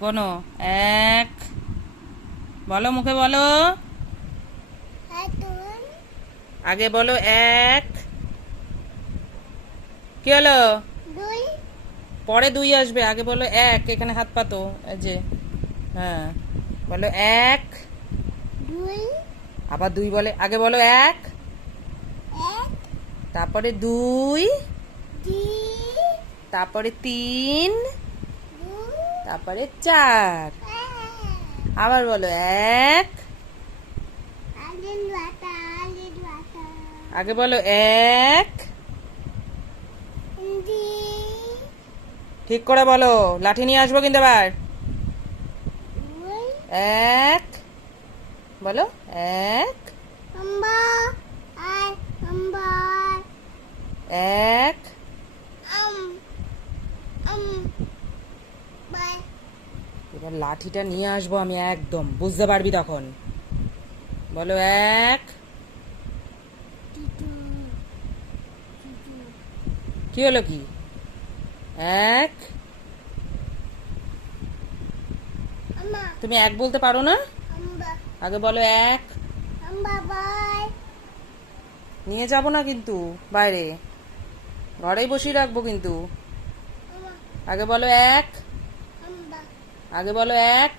গোনো। এক, বলো, মুখে বলো। আগে বলো এক। কি হলো? পরে দুই আসবে, আগে বলো এক। এখানে হাত পাতো, এই যে। হ্যাঁ, বলো এক। আবার দুই বলে, আগে বলো এক, তারপরে দুই, তারপরে তিন, তারপরে চার। আবার বলো এক। আগে বলো এক। ঠিক করে বলো, লাঠি নিয়ে আসবো কিন্তু এবার। এক, বলো এক। এক। এবার লাঠিটা নিয়ে আসবো আমি, একদম বুঝতে পারবি তখন। বলো এক। কি হলো কি? এক। তুমি এক বলতে পারো না? আগে বলো এক। নিয়ে যাব না কিন্তু বাইরে, ঘরেই বসিয়ে রাখবো কিন্তু। আগে বলো এক। আগে বলো এক।